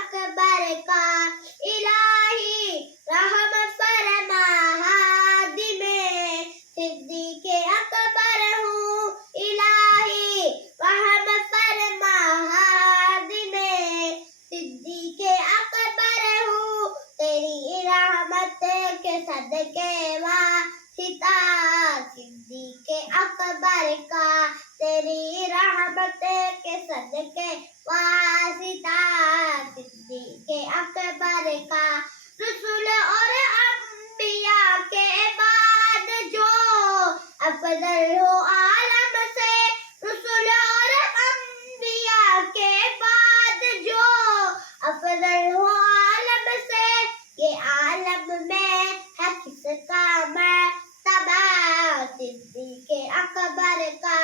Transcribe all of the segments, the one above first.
अकबर का इलाही रहम फरमा हादी में सिद्दीक़ अकबर हूँ इलाही रहम फरमा हादी में सिद्दीक़ अकबर हूँ तेरी रहमत के सदके वासिता सिद्दीक़ अकबर का तेरी रहमत के सदके वासिता सिद्दीक़ अकबर का रसूल और अंबिया के बाद जो अफजल हो आलम से रसूल और अंबिया के बाद जो अफजल हो आलम से ये आलम में है किसका मर्तबा सिद्दीक़ अकबर का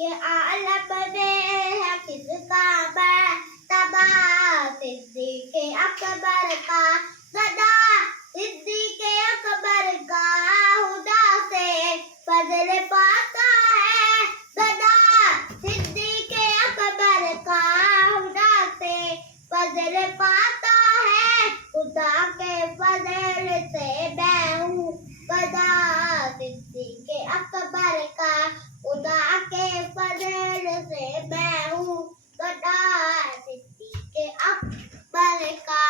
ये आलम में है किसका मर्तबा सिद्दीक़ अकबर का गदा सिद्दीक़ अकबर का हुदा से फजल पाता है गदा सिद्दीक़ अकबर का हुदा से फजल पाता है खुदा के फजल से मैं हूँ गदा सिद्दीक़ अकबर का खुदा के फजल से मैं हूँ गदा सिद्दीक़ अकबर का।